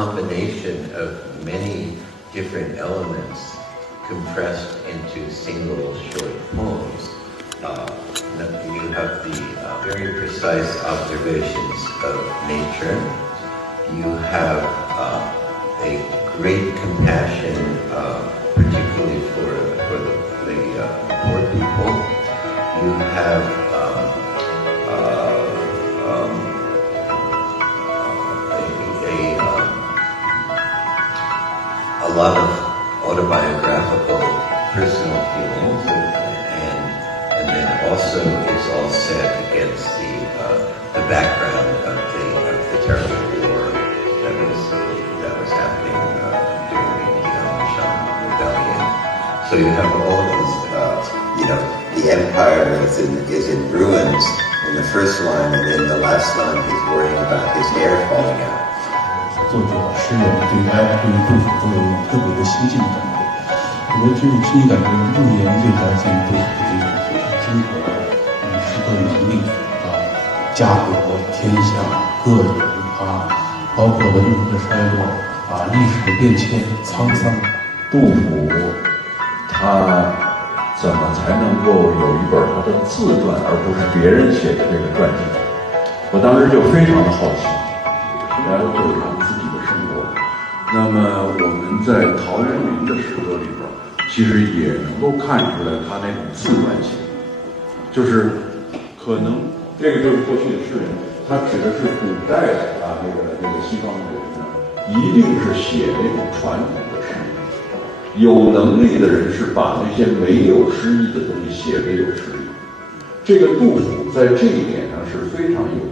combination of many different elements compressed into single short poems. You have the very precise observations of nature. You have a great compassion, particularly for the poor people. You have a lot of autobiographical personal feelings, and then also it's all set against the background of the terrible war that was happening during the Jiang rebellion. So you have all these, the empire is in ruins in the first line, and in the last line he's worrying about his hair falling out. 作者诗人对于杜甫都有特别的心境感觉。我觉得这种心境感觉入言就来自于杜甫的这种非常精合的诗歌能力家国、天下、个人包括文明的衰落历史的变迁、沧桑。杜甫他怎么才能够有一本他的自传，而不是别人写的这个传记？我当时就非常的好奇。虽然都有他们自己的生活，那么我们在陶渊明的诗歌里边，其实也能够看出来他那种自传性，就是可能这个就是过去的诗人，他指的是古代的那个西方的人呢，一定是写那种传统的诗，有能力的人是把那些没有诗意的东西写得有诗意。这个杜甫在这一点上是非常有